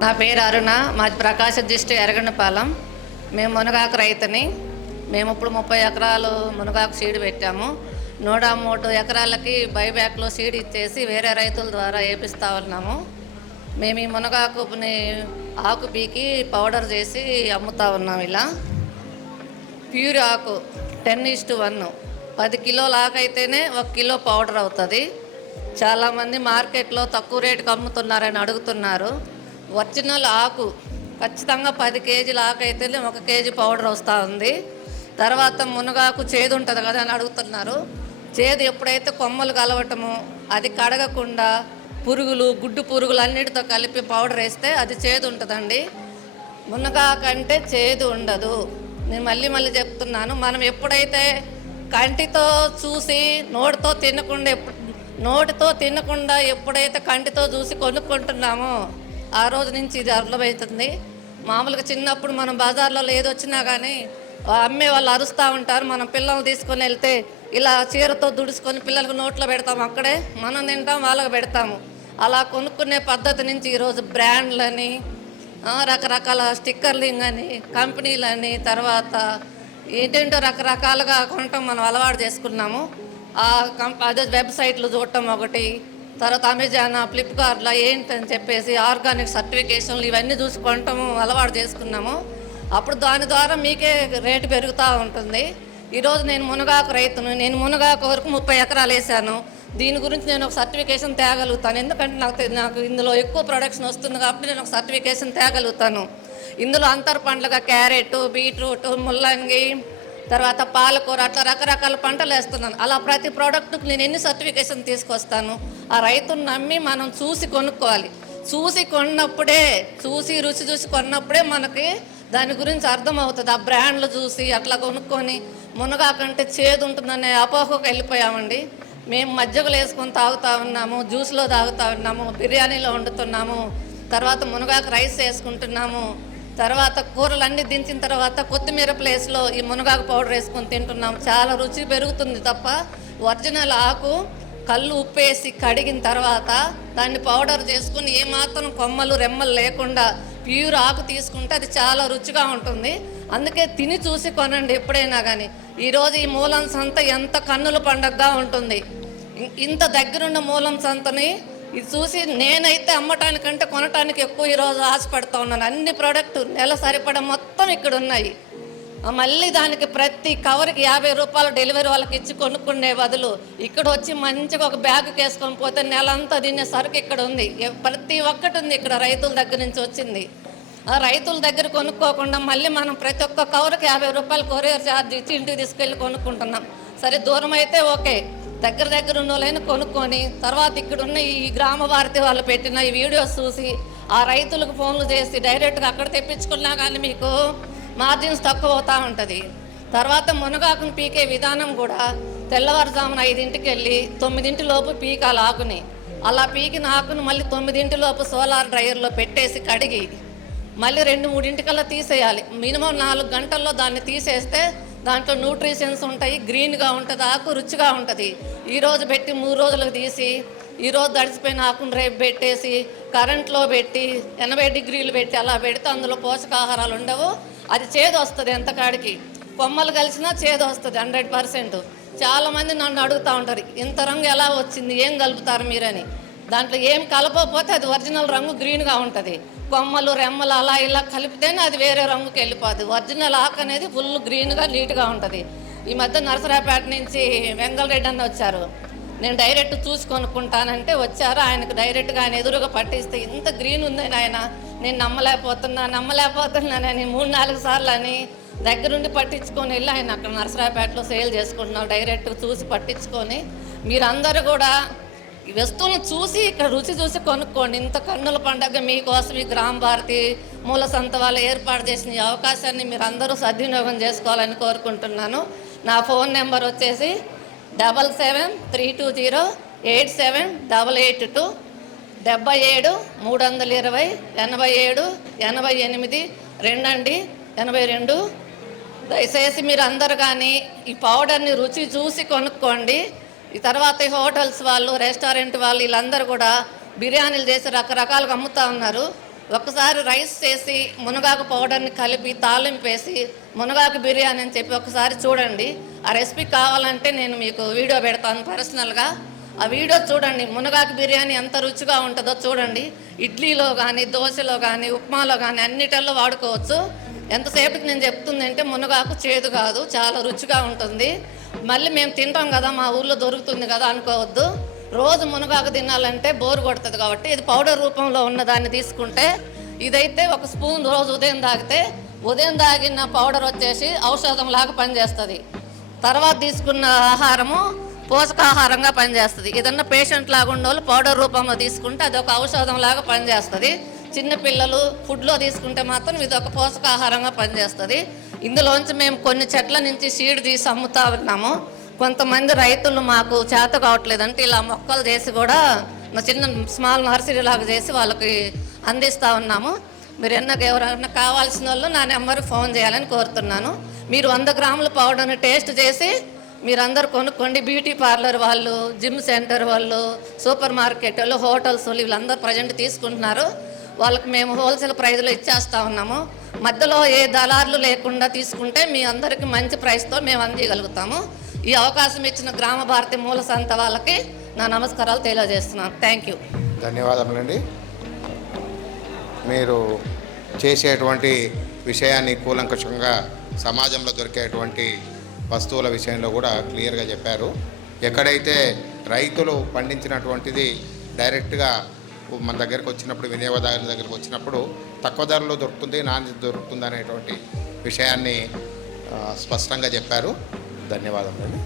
నా పేరు అరుణ. మాది ప్రకాశం డిస్ట్రిక్ట్ ఎరగండపాలెం మేము మునగాకు రైతుని. మేము ఇప్పుడు ముప్పై ఎకరాలు మునగాకు సీడ్ పెట్టాము. నూట మూడు ఎకరాలకి బైబ్యాక్లో సీడ్ ఇచ్చేసి వేరే రైతుల ద్వారా వేపిస్తా ఉన్నాము. మేము ఈ మునగాకుని ఆకు పీకి పౌడర్ చేసి అమ్ముతా ఉన్నాం ఇలా. ప్యూర్ ఆకు టెన్ ఇస్టు వన్. పది కిలోల ఆకు అయితేనే ఒక కిలో పౌడర్ అవుతుంది. చాలామంది మార్కెట్లో తక్కువ రేటుకి అమ్ముతున్నారని అడుగుతున్నారు. ఒరిజినల్ ఆకు. ఖచ్చితంగా పది కేజీల ఆకు అయితే ఒక కేజీ పౌడర్ వస్తూ ఉంది. తర్వాత మునగాకు చేదు ఉంటుంది కదా అని అడుగుతున్నారు. చేదు ఎప్పుడైతే కొమ్మలు కలవటము అది కడగకుండా పురుగులు గుడ్డు పురుగులు అన్నిటితో కలిపి పౌడర్ వేస్తే అది చేదు ఉంటుందండి. మునగాకంటే చేదు ఉండదు. నేను మళ్ళీ మళ్ళీ చెప్తున్నాను మనం ఎప్పుడైతే కంటితో చూసి నోటితో తినకుండా ఎప్పుడు నోటితో తినకుండా ఎప్పుడైతే కంటితో చూసి కొనుక్కుంటున్నామో ఆ రోజు నుంచి ఇది అర్థమవుతుంది మామూలుగా చిన్నప్పుడు మనం బజార్లో ఏదొచ్చినా కానీ అమ్మే వాళ్ళు అరుస్తూ ఉంటారు. మనం పిల్లల్ని తీసుకొని వెళ్తే ఇలా చీరతో దుడుచుకొని పిల్లలకు నోట్లో పెడతాం. అక్కడే మనం తింటాం వాళ్ళకి పెడతాము. అలా కొనుక్కునే పద్ధతి నుంచి ఈరోజు బ్రాండ్లని రకరకాల స్టిక్కర్లింగ్ అని కంపెనీలని తర్వాత ఏంటేంటో రకరకాలుగా కొనటం మనం అలవాటు చేసుకున్నాము. ఆ అదే వెబ్సైట్లు చూడటం ఒకటి తర్వాత అమెజాన్ ఫ్లిప్కార్ట్లో ఏంటని చెప్పేసి ఆర్గానిక్ సర్టిఫికేషన్లు ఇవన్నీ చూసి కొనటము అలవాటు చేసుకున్నాము. అప్పుడు దాని ద్వారా మీకే రేటు పెరుగుతూ ఉంటుంది. ఈరోజు నేను మునగాకు రైతును నేను మునగాకు వరకు ముప్పై ఎకరాలు వేసాను. దీని గురించి నేను ఒక సర్టిఫికేషన్ తేగలుగుతాను. ఎందుకంటే నాకు నాకు ఇందులో ఎక్కువ ప్రొడక్షన్ వస్తుంది కాబట్టి నేను ఒక సర్టిఫికేషన్ తేగలుగుతాను. ఇందులో అంతర పండ్లుగా క్యారెట్ బీట్రూట్ ముల్లంగి తర్వాత పాలకూర అట్లా రకరకాల పంటలు వేస్తున్నాను. అలా ప్రతి ప్రోడక్ట్కి నేను ఎన్ని సర్టిఫికేషన్ తీసుకొస్తాను? ఆ రైతుని నమ్మి మనం చూసి కొనుక్కోవాలి. చూసి కొన్నప్పుడే చూసి రుచి చూసి కొన్నప్పుడే మనకి దాని గురించి అర్థమవుతుంది. ఆ బ్రాండ్లు చూసి అట్లా కొనుక్కొని మునగాకంటే చేదు ఉంటుందనే అపోహకు వెళ్ళిపోయామండి. మేము మజ్జిగలు వేసుకొని తాగుతూ ఉన్నాము జ్యూస్లో తాగుతూ ఉన్నాము బిర్యానీలో వండుతున్నాము తర్వాత మునగాకు రైస్ వేసుకుంటున్నాము తర్వాత కూరలన్నీ దించిన తర్వాత కొత్తిమీర ప్లేస్లో ఈ మునగాకు పౌడర్ వేసుకొని తింటున్నాం. చాలా రుచి పెరుగుతుంది తప్ప ఒరిజినల్ ఆకు కళ్ళు ఉప్పేసి కడిగిన తర్వాత దాన్ని పౌడర్ చేసుకుని ఏమాత్రం కొమ్మలు రెమ్మలు లేకుండా ప్యూర్ ఆకు తీసుకుంటే అది చాలా రుచిగా ఉంటుంది. అందుకే తిని చూసి కొనండి ఎప్పుడైనా కానీ ఈరోజు ఈ మూలం సంత ఎంత కన్నుల పండగగా ఉంటుంది. ఇంత దగ్గరున్న మూలం సంతని ఇది చూసి నేనైతే అమ్మటానికంటే కొనటానికి ఎక్కువ ఈరోజు ఆశపడుతూ ఉన్నాను. అన్ని ప్రోడక్ట్ నెల సరిపడా మొత్తం ఇక్కడ ఉన్నాయి. మళ్ళీ దానికి ప్రతి కవర్కి యాభై రూపాయలు డెలివరీ వాళ్ళకి ఇచ్చి కొనుక్కునే బదులు ఇక్కడ వచ్చి మంచిగా ఒక బ్యాగ్ వేసుకొని పోతే నెలంతా తినే సరుకు ఇక్కడ ఉంది. ప్రతి ఒక్కటి ఉంది ఇక్కడ రైతుల దగ్గర నుంచి వచ్చింది. ఆ రైతుల దగ్గర కొనుక్కోకుండా మళ్ళీ మనం ప్రతి ఒక్క కవర్కి యాభై రూపాయలు కొరియర్ ఛార్జ్ ఇచ్చి ఇంటికి తీసుకెళ్ళి కొనుక్కుంటున్నాం. సరే దూరం అయితే ఓకే. దగ్గర దగ్గర ఉన్న వాళ్ళైనా కొనుక్కొని తర్వాత ఇక్కడ ఉన్న ఈ గ్రామ భారతి వాళ్ళు పెట్టిన ఈ వీడియోస్ చూసి ఆ రైతులకు ఫోన్లు చేసి డైరెక్ట్గా అక్కడ తెప్పించుకున్నా కానీ మీకు మార్జిన్స్ తక్కువ అవుతూ ఉంటుంది. తర్వాత మునగాకును పీకే విధానం కూడా తెల్లవారుజామున ఐదింటికి వెళ్ళి తొమ్మిదింటి లోపు పీకాలి ఆకుని. అలా పీకిన ఆకును మళ్ళీ తొమ్మిదింటి లోపు సోలార్ డ్రైయర్లో పెట్టేసి కడిగి మళ్ళీ రెండు మూడింటికల్లా తీసేయాలి. మినిమం నాలుగు గంటల్లో దాన్ని తీసేస్తే దాంట్లో న్యూట్రిషన్స్ ఉంటాయి గ్రీన్గా ఉంటుంది ఆకు రుచిగా ఉంటుంది. ఈరోజు పెట్టి మూడు రోజులకు తీసి ఈరోజు దడిచిపోయిన ఆకును రేపు పెట్టేసి కరెంట్లో పెట్టి ఎనభై డిగ్రీలు పెట్టి అలా పెడితే అందులో పోషకాహారాలు ఉండవు. అది చేదు వస్తుంది ఎంత కాడికి. కొమ్మలు కలిసినా చేదు వస్తుంది హండ్రెడ్ పర్సెంట్. చాలామంది నన్ను అడుగుతూ ఉంటారు ఇంత రంగు ఎలా వచ్చింది? ఏం కలుపుతారు మీరని? దాంట్లో ఏం కలపకపోతే అది ఒరిజినల్ రంగు గ్రీన్గా ఉంటుంది. కొమ్మలు రెమ్మలు అలా ఇలా కలిపితేనే అది వేరే రంగుకి వెళ్ళిపోద్ది. ఒరిజినల్ ఆకు అనేది ఫుల్ గ్రీన్గా నీట్గా ఉంటుంది. ఈ మధ్య నరసరాపేట నుంచి వెంగళరెడ్డి అన్న వచ్చారు. నేను డైరెక్ట్ చూసి కొనుక్కుంటానంటే వచ్చారు. ఆయనకు డైరెక్ట్గా ఆయన ఎదురుగా పట్టిస్తే ఇంత గ్రీన్ ఉందని ఆయన నేను నమ్మలేకపోతున్నా నమ్మలేకపోతున్నానని మూడు నాలుగు సార్లు అని దగ్గరుండి పట్టించుకొని వెళ్ళి ఆయన అక్కడ నరసరాపేటలో సేల్ చేసుకుంటున్నాం డైరెక్ట్ చూసి పట్టించుకొని మీరందరూ కూడా వస్తువులు వస్తువులను చూసి ఇక్కడ రుచి చూసి కొనుక్కోండి. ఇంత కన్నుల పండగ మీకోసం ఈ గ్రామ భారతి మూల సంత వాళ్ళు ఏర్పాటు చేసిన ఈ అవకాశాన్ని మీరు అందరూ సద్వినియోగం చేసుకోవాలని కోరుకుంటున్నాను. నా ఫోన్ నెంబర్ వచ్చేసి double seven three two zero eight seven double eight two. డెబ్బై ఏడు మూడు వందల ఇరవై ఎనభై ఏడు ఎనభై ఎనిమిది రెండండి ఎనభై రెండు. దయచేసి మీరు అందరు కానీ ఈ పౌడర్ని రుచి చూసి కొనుక్కోండి. ఈ తర్వాత ఈ హోటల్స్ వాళ్ళు రెస్టారెంట్ వాళ్ళు వీళ్ళందరూ కూడా బిర్యానీలు చేసి రకరకాలుగా అమ్ముతా ఉన్నారు. ఒకసారి రైస్ చేసి మునగాకు పౌడర్ని కలిపి తాలింపు వేసి మునగాకు బిర్యానీ అని చెప్పి ఒకసారి చూడండి. ఆ రెసిపీ కావాలంటే నేను మీకు వీడియో పెడతాను పర్సనల్గా. ఆ వీడియో చూడండి మునగాకు బిర్యానీ ఎంత రుచిగా ఉంటుందో చూడండి. ఇడ్లీలో కానీ దోశలో కానీ ఉప్మాలో కానీ అన్నిటిల్లో వాడుకోవచ్చు. ఎంతసేపటికి నేను చెప్తుంది అంటే మునగాకు చేదు కాదు చాలా రుచిగా ఉంటుంది. మళ్ళీ మేము తింటాం కదా మా ఊర్లో దొరుకుతుంది కదా అనుకోవద్దు. రోజు మునగాకు తినాలంటే బోరు కొడుతుంది కాబట్టి ఇది పౌడర్ రూపంలో ఉన్న దాన్ని తీసుకుంటే ఇదైతే ఒక స్పూన్ రోజు ఉదయం తాగితే ఉదయం తాగిన పౌడర్ వచ్చేసి ఔషధం లాగా పనిచేస్తుంది. తర్వాత తీసుకున్న ఆహారము పోషకాహారంగా పనిచేస్తుంది. ఏదన్నా పేషెంట్ లాగా ఉండేవాళ్ళు పౌడర్ రూపంలో తీసుకుంటే అది ఒక ఔషధం లాగా పనిచేస్తుంది. చిన్న పిల్లలు ఫుడ్లో తీసుకుంటే మాత్రం ఇది ఒక పోషకాహారంగా పనిచేస్తుంది. ఇందులోంచి మేము కొన్ని చెట్ల నుంచి సీడ్ తీసి అమ్ముతా ఉన్నాము. కొంతమంది రైతులు మాకు చేత కావట్లేదు అంటే ఇలా మొక్కలు చేసి కూడా చిన్న స్మాల్ నర్సరీ లాగా చేసి వాళ్ళకి అందిస్తూ ఉన్నాము. మీరు ఎన్న ఎవరైనా కావాల్సిన వాళ్ళు నా నెంబర్కి ఫోన్ చేయాలని కోరుతున్నాను. మీరు వంద గ్రాముల పౌడర్ని టేస్ట్ చేసి మీరందరూ కొనుక్కోండి. బ్యూటీ పార్లర్ వాళ్ళు జిమ్ సెంటర్ వాళ్ళు సూపర్ మార్కెట్ వాళ్ళు హోటల్స్ వాళ్ళు వీళ్ళందరూ ప్రజెంట్ తీసుకుంటున్నారు. వాళ్ళకి మేము హోల్సేల్ ప్రైజ్లో ఇచ్చేస్తూ ఉన్నాము. మధ్యలో ఏ దళారులు లేకుండా తీసుకుంటే మీ అందరికీ మంచి ప్రైస్తో మేము అందియగలుగుతాము. ఈ అవకాశం ఇచ్చిన గ్రామ భారతి మూల సంత వాళ్ళకి నా నమస్కారాలు తెలియజేస్తున్నాను. థ్యాంక్ యూ ధన్యవాదములండి. మీరు చేసేటువంటి విషయాన్ని కూలంకషంగా సమాజంలో దొరికేటువంటి వస్తువుల విషయంలో కూడా క్లియర్గా చెప్పారు. ఎక్కడైతే రైతులు పండించినటువంటిది డైరెక్ట్గా మన దగ్గరకు వచ్చినప్పుడు వినియోగదారుల దగ్గరకు వచ్చినప్పుడు తక్కువ ధరలో దొరుకుతుంది నాణ్యత దొరుకుతుంది అనేటువంటి విషయాన్ని స్పష్టంగా చెప్పారు. ధన్యవాదములండి.